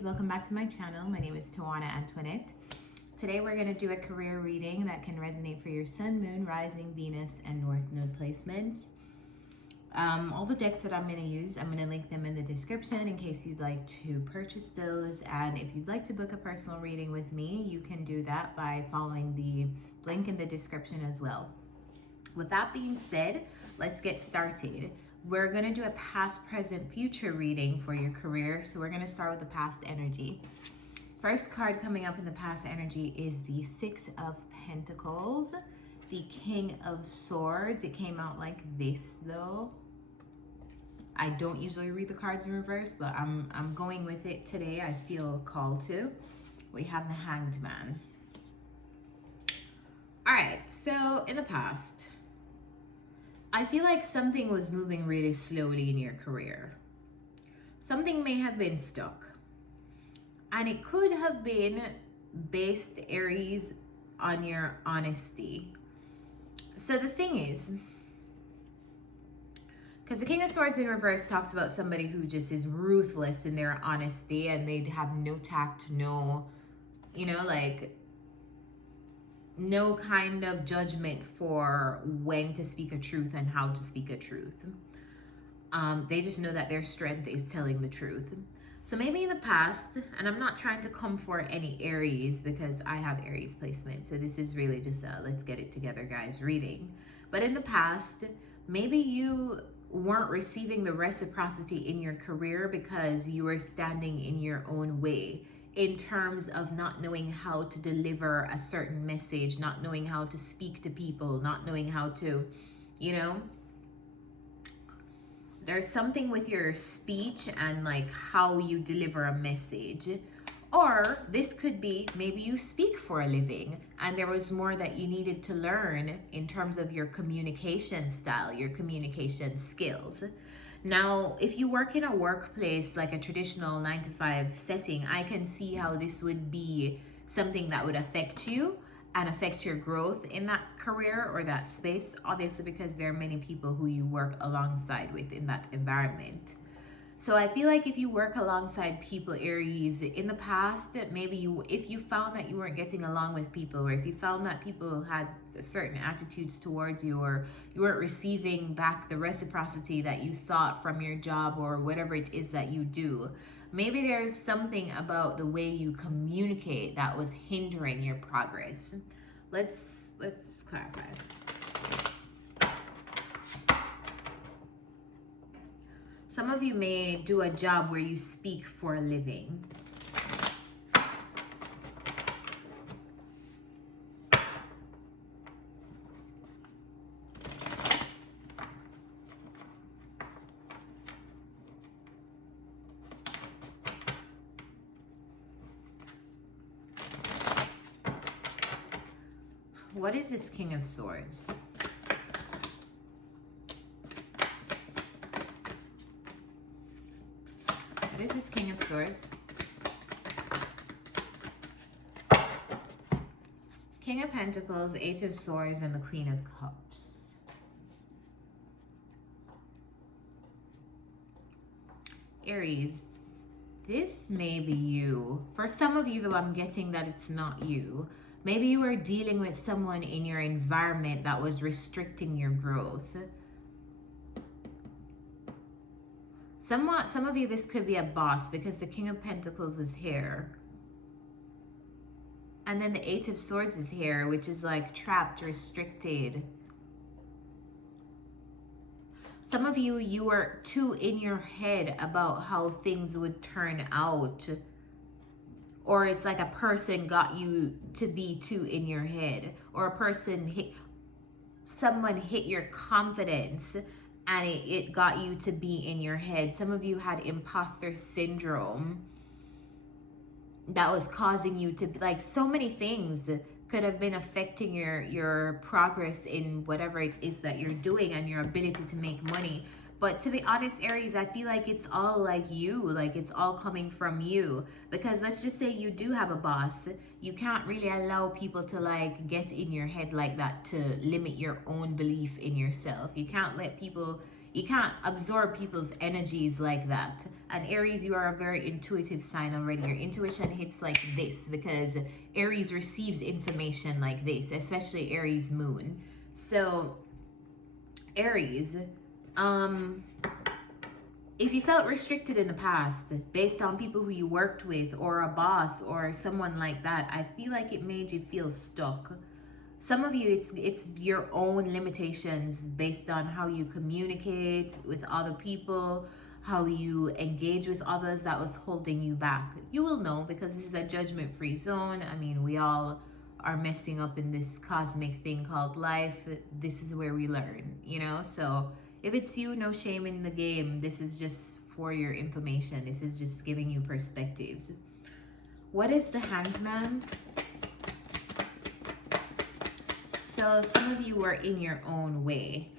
Aries, welcome back to my channel. My name is Tawanantoinette. Today we're going to do a career reading that can resonate for your Sun, Moon, Rising, Venus, and North Node placements. All the decks that I'm going to use, I'm going to link them in the description in case you'd like to purchase those. And if you'd like to book a personal reading with me, you can do that by following the link in the description as well. With that being said, let's get started. We're going to do a past, present, future reading for your career. So we're going to start with the past energy. First card coming up in the past energy is the Six of Pentacles, the King of Swords. It came out like this though. I don't usually read the cards in reverse, but I'm going with it today. I feel called to. We have the Hanged Man. All right, so in the past, I feel like something was moving really slowly in your career. Something may have been stuck. And it could have been based, Aries, on your honesty. So the thing is, because the King of Swords in reverse talks about somebody who just is ruthless in their honesty and they'd have no tact, no, no kind of judgment for when to speak a truth and how to speak a truth. They just know that their strength is telling the truth. So maybe in the past, and I'm not trying to come for any Aries because I have Aries placement. So this is really just a let's get it together, guys, reading. But in the past, maybe you weren't receiving the reciprocity in your career because you were standing in your own way, in terms of not knowing how to deliver a certain message, not knowing how to speak to people, not knowing how to, there's something with your speech and like how you deliver a message. Or this could be maybe you speak for a living and there was more that you needed to learn in terms of your communication style, your communication skills. Now, if you work in a workplace, like a traditional 9-to-5 setting, I can see how this would be something that would affect you and affect your growth in that career or that space, obviously, because there are many people who you work alongside with in that environment. So I feel like if you work alongside people, Aries, in the past, maybe if you found that you weren't getting along with people, or if you found that people had certain attitudes towards you, or you weren't receiving back the reciprocity that you thought from your job or whatever it is that you do, maybe there's something about the way you communicate that was hindering your progress. Let's clarify. Some of you may do a job where you speak for a living. What is this King of Swords? What is this King of Swords? King of Pentacles, Eight of Swords, and the Queen of Cups. Aries, this may be you. For some of you, though, I'm getting that it's not you. Maybe you were dealing with someone in your environment that was restricting your growth. Some of you, this could be a boss because the King of Pentacles is here. And then the Eight of Swords is here, which is like trapped, restricted. Some of you, you were too in your head about how things would turn out. Or it's like a person got you to be too in your head. Or a person someone hit your confidence and it got you to be in your head. Some of you had imposter syndrome that was causing you to, like, so many things could have been affecting your progress in whatever it is that you're doing and your ability to make money. But to be honest, Aries, I feel like it's all like you, like it's all coming from you. Because let's just say you do have a boss. You can't really allow people to like get in your head like that to limit your own belief in yourself. You can't let people You can't absorb people's energies like that. And Aries, you are a very intuitive sign already. Your intuition hits like this because Aries receives information like this, especially Aries moon. So Aries, if you felt restricted in the past based on people who you worked with or a boss or someone like that, I feel like it made you feel stuck. Some of you, it's your own limitations based on how you communicate with other people, how you engage with others that was holding you back. You will know because this is a judgment-free zone. I mean, we all are messing up in this cosmic thing called life. This is where we learn, you know? So if it's you, no shame in the game. This is just for your information. This is just giving you perspectives. What is the Hanged Man? So some of you were in your own way.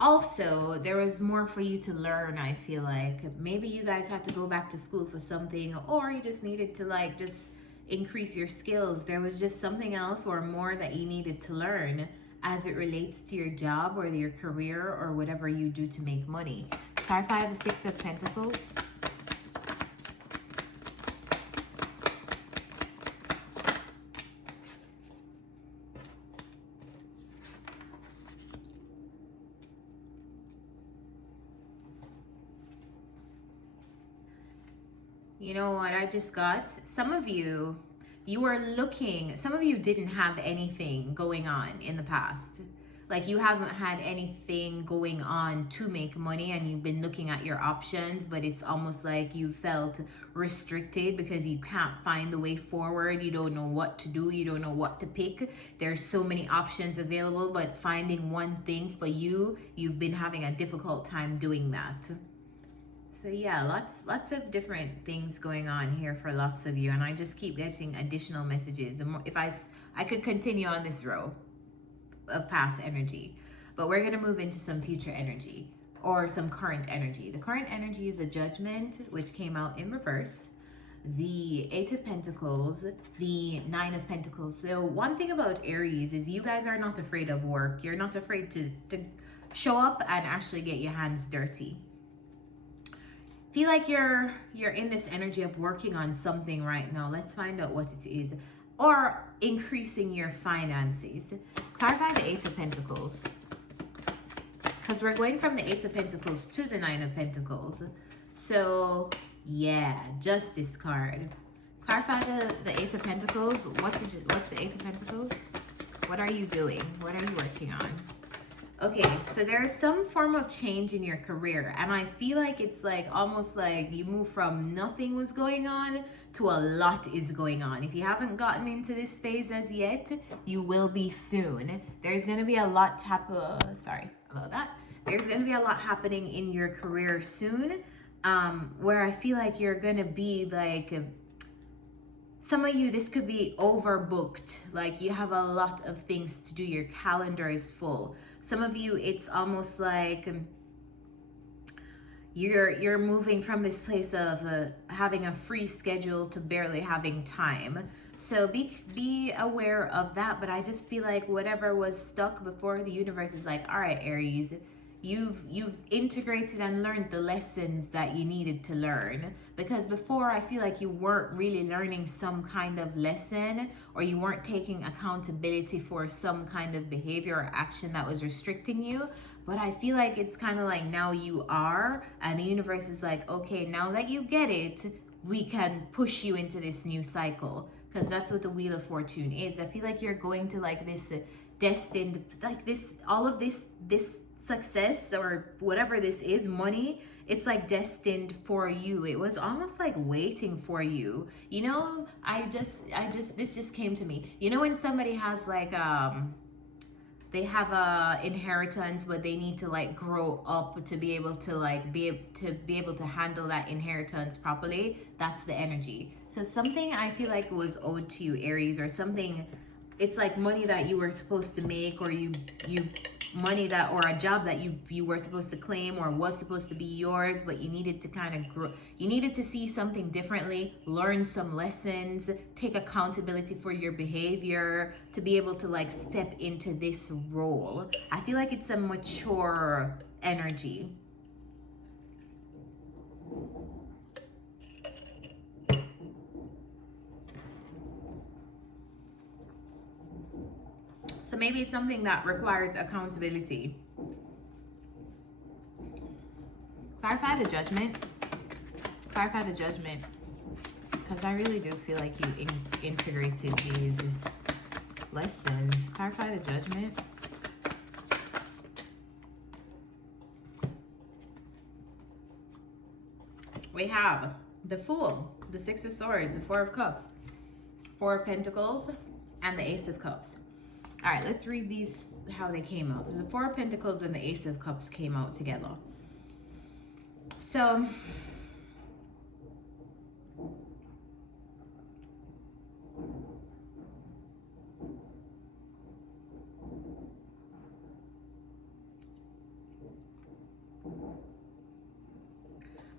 Also, there was more for you to learn, I feel like. Maybe you guys had to go back to school for something, or you just needed to like just increase your skills. There was just something else or more that you needed to learn as it relates to your job or your career or whatever you do to make money. Clarify the Six of Pentacles. You know what I just got? Some of you were looking, some of you didn't have anything going on in the past. Like you haven't had anything going on to make money and you've been looking at your options, but it's almost like you felt restricted because you can't find the way forward. You don't know what to do. You don't know what to pick. There's so many options available, but finding one thing for you, you've been having a difficult time doing that. So yeah, lots of different things going on here for lots of you, and I just keep getting additional messages. If I could continue on this row of past energy, but we're gonna move into some future energy or some current energy. The current energy is a Judgment, which came out in reverse, the Eight of Pentacles, the Nine of Pentacles. So one thing about Aries is you guys are not afraid of work. You're not afraid to show up and actually get your hands dirty. Feel like you're in this energy of working on something right now. Let's find out what it is. Or increasing your finances. Clarify the Eight of Pentacles. Because we're going from the Eight of Pentacles to the Nine of Pentacles. So, yeah, Justice card. Clarify the Eight of Pentacles. What's the Eight of Pentacles? What are you doing? What are you working on? Okay, so there's some form of change in your career, and I feel like it's like almost like you move from nothing was going on to a lot is going on. If you haven't gotten into this phase as yet, you will be soon. There's gonna be a lot sorry about that. There's gonna be a lot happening in your career soon, where I feel like you're gonna be like, some of you, this could be overbooked. Like you have a lot of things to do. Your calendar is full. Some of you, it's almost like you're moving from this place of having a free schedule to barely having time. So be aware of that. But I just feel like whatever was stuck before, the universe is like, all right, Aries, you've integrated and learned the lessons that you needed to learn. Because before, I feel like you weren't really learning some kind of lesson, or you weren't taking accountability for some kind of behavior or action that was restricting you. But I feel like it's kind of like now you are, and the universe is like, okay, now that you get it, we can push you into this new cycle. Because that's what the Wheel of Fortune is. I feel like you're going to like this destined, like this, all of this success or whatever this is, money, it's like destined for you. It was almost like waiting for you. You know, this just came to me. You know when somebody has like they have a inheritance, but they need to like grow up to be able to like be able to handle that inheritance properly. That's the energy. So something I feel like was owed to you, Aries, or something. It's like money that you were supposed to make, or you money that, or a job that you were supposed to claim or was supposed to be yours, but you needed to kind of grow. You needed to see something differently, learn some lessons, take accountability for your behavior to be able to like step into this role. I feel like it's a mature energy. maybe it's something that requires accountability. Clarify the Judgment. Clarify the Judgment. Because I really do feel like you integrated these lessons. Clarify the Judgment. We have the Fool, the Six of Swords, the Four of Cups, Four of Pentacles, and the Ace of Cups. All right, let's read these, how they came out. The Four of Pentacles and the Ace of Cups came out together. So,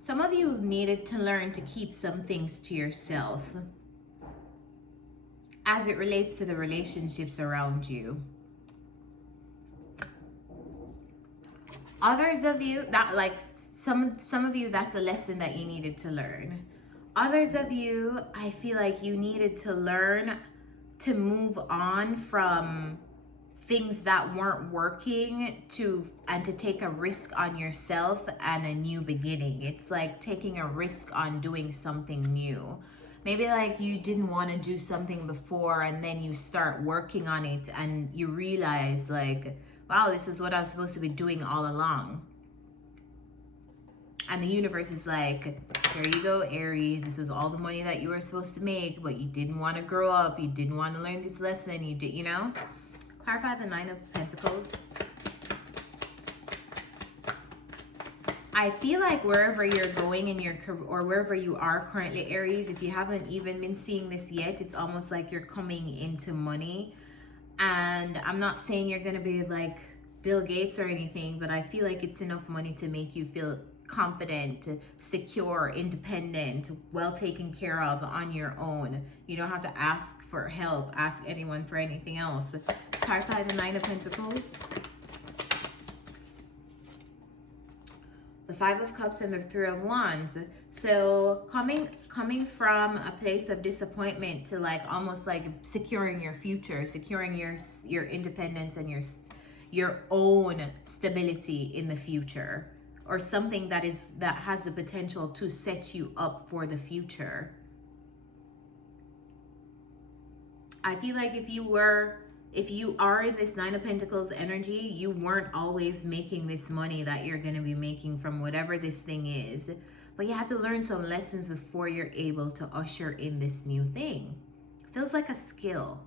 some of you needed to learn to keep some things to yourself as it relates to the relationships around you. Others of you, that like some of you, that's a lesson that you needed to learn. Others of you, I feel like you needed to learn to move on from things that weren't working and to take a risk on yourself and a new beginning. It's like taking a risk on doing something new. Maybe like you didn't want to do something before and then you start working on it and you realize like, wow, this is what I was supposed to be doing all along. And the universe is like, here you go, Aries. This was all the money that you were supposed to make, but you didn't want to grow up. You didn't want to learn this lesson. You did, you know? Clarify the Nine of Pentacles. I feel like wherever you're going in your career, or wherever you are currently, Aries, if you haven't even been seeing this yet, it's almost like you're coming into money. And I'm not saying you're going to be like Bill Gates or anything, but I feel like it's enough money to make you feel confident, secure, independent, well taken care of on your own. You don't have to ask for help, ask anyone for anything else. Clarify the Nine of Pentacles. The Five of Cups and the Three of Wands. So coming from a place of disappointment to like almost like securing your future, securing your independence and your own stability in the future, or something that has the potential to set you up for the future. I feel like if you are in this Nine of Pentacles energy, you weren't always making this money that you're going to be making from whatever this thing is. But you have to learn some lessons before you're able to usher in this new thing. Feels like a skill.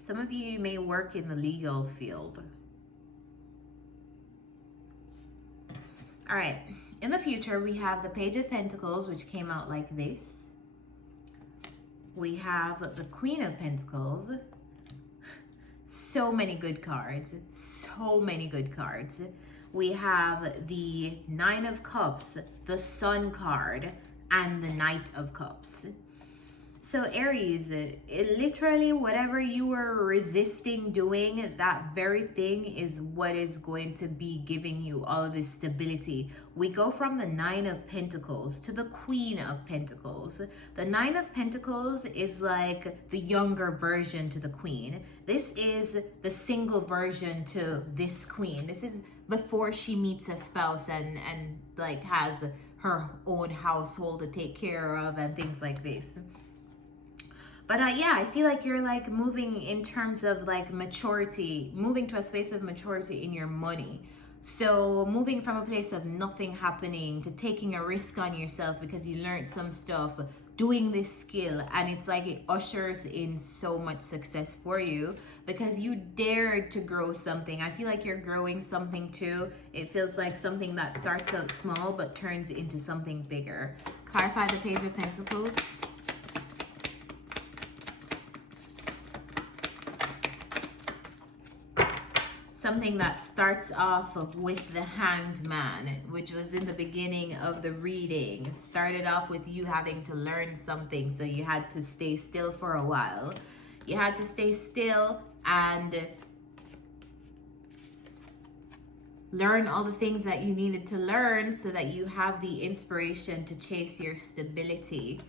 Some of you may work in the legal field. All right, in the future, we have the Page of Pentacles, which came out like this. We have the Queen of Pentacles. So many good cards. So many good cards. We have the Nine of Cups, the Sun card, and the Knight of Cups. So Aries, literally whatever you were resisting doing, that very thing is what is going to be giving you all of this stability. We go from the Nine of Pentacles to the Queen of Pentacles. The Nine of Pentacles is like the younger version to the Queen. This is the single version to this Queen. This is before she meets a spouse and like has her own household to take care of and things like this. But yeah, I feel like you're like moving in terms of like maturity, moving to a space of maturity in your money. So moving from a place of nothing happening to taking a risk on yourself because you learned some stuff, doing this skill, and it's like it ushers in so much success for you because you dared to grow something. I feel like you're growing something too. It feels like something that starts out small but turns into something bigger. Clarify the Page of Pentacles. Something that starts off with the Hanged Man, which was in the beginning of the reading. Started off with you having to learn something, so you had to stay still for a while. You had to stay still and learn all the things that you needed to learn so that you have the inspiration to chase your stability.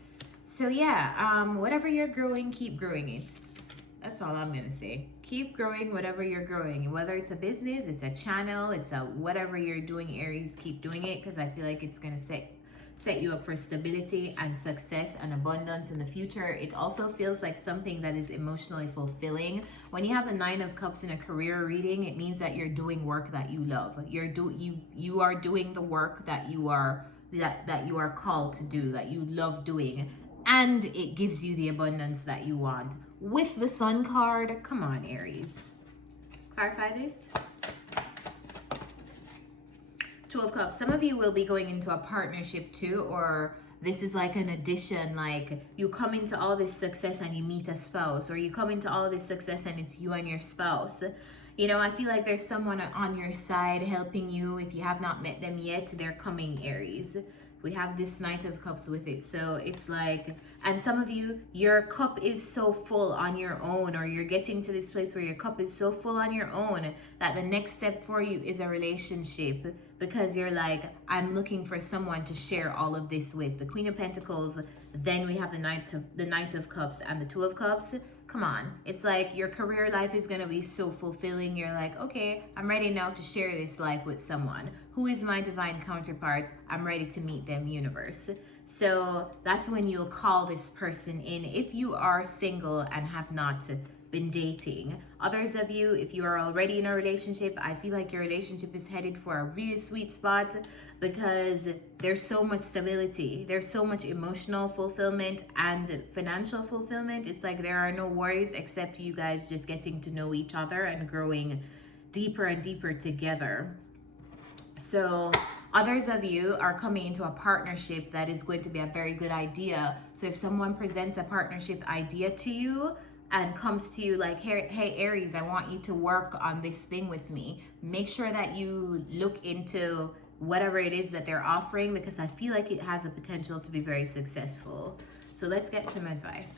So yeah, whatever you're growing, keep growing it. That's all I'm gonna say. Keep growing whatever you're growing. Whether it's a business, it's a channel, it's a whatever you're doing, Aries, keep doing it, because I feel like it's gonna set you up for stability and success and abundance in the future. It also feels like something that is emotionally fulfilling. When you have the Nine of Cups in a career reading, it means that you're doing work that you love. You are doing the work that you are called to do, that you love doing, and it gives you the abundance that you want. With the Sun card, come on, Aries. Clarify this. Two of Cups. Some of you will be going into a partnership too, or this is like an addition, like you come into all this success and you meet a spouse, or you come into all this success and it's you and your spouse. You know, I feel like there's someone on your side helping you. If you have not met them yet, they're coming, Aries. We have this Knight of Cups with it. So it's like, and some of you, your cup is so full on your own, or you're getting to this place where your cup is so full on your own that the next step for you is a relationship, because you're like, I'm looking for someone to share all of this with. The Queen of Pentacles, then we have the Knight of Cups and the Two of Cups. Come on, it's like your career life is gonna be so fulfilling. You're like, okay, I'm ready now to share this life with someone. Who is my divine counterpart? I'm ready to meet them, universe. So that's when you'll call this person in if you are single and have not been dating. Others of you, if you are already in a relationship, I feel like your relationship is headed for a really sweet spot, because there's so much stability, there's so much emotional fulfillment and financial fulfillment. It's like there are no worries except you guys just getting to know each other and growing deeper and deeper together. So others of you are coming into a partnership that is going to be a very good idea. So if someone presents a partnership idea to you and comes to you like, hey Aries, I want you to work on this thing with me, make sure that you look into whatever it is that they're offering, because I feel like it has the potential to be very successful. So let's get some advice.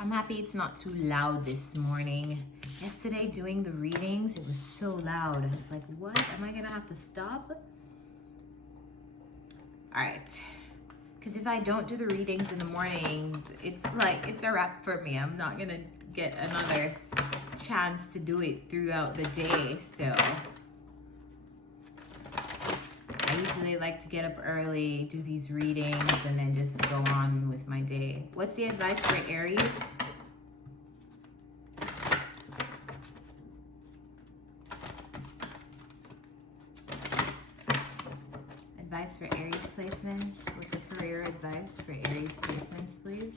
I'm happy it's not too loud this morning. Yesterday doing the readings, it was so loud. I was like, what? Am I gonna have to stop? All right. Because if I don't do the readings in the mornings, it's like, it's a wrap for me. I'm not gonna get another chance to do it throughout the day. So I usually like to get up early, do these readings, and then just go on with my day. What's the advice for Aries? Advice for Aries placements. What's a career advice for Aries placements, please?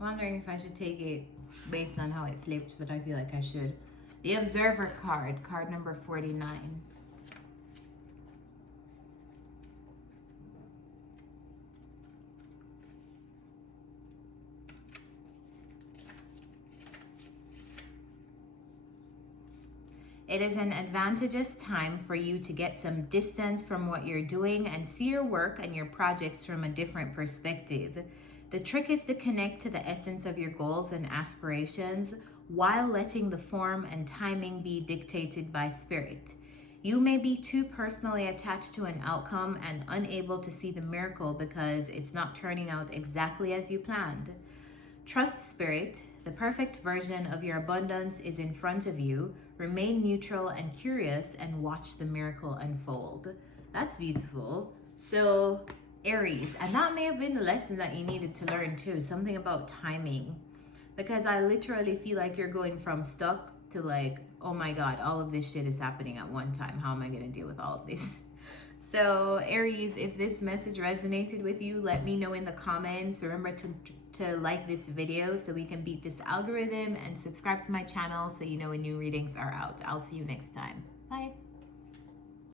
Wondering if I should take it based on how it flipped, but I feel like I should. The Observer card, card number 49. It is an advantageous time for you to get some distance from what you're doing and see your work and your projects from a different perspective. The trick is to connect to the essence of your goals and aspirations while letting the form and timing be dictated by spirit. You may be too personally attached to an outcome and unable to see the miracle because it's not turning out exactly as you planned. Trust spirit. The perfect version of your abundance is in front of you. Remain neutral and curious and watch the miracle unfold. That's beautiful. So Aries, and that may have been the lesson that you needed to learn too, something about timing, because I literally feel like you're going from stuck to like, oh my God, all of this shit is happening at one time. How am I going to deal with all of this? So Aries, if this message resonated with you, let me know in the comments. Remember to like this video so we can beat this algorithm, and subscribe to my channel so you know when new readings are out. I'll see you next time. Bye.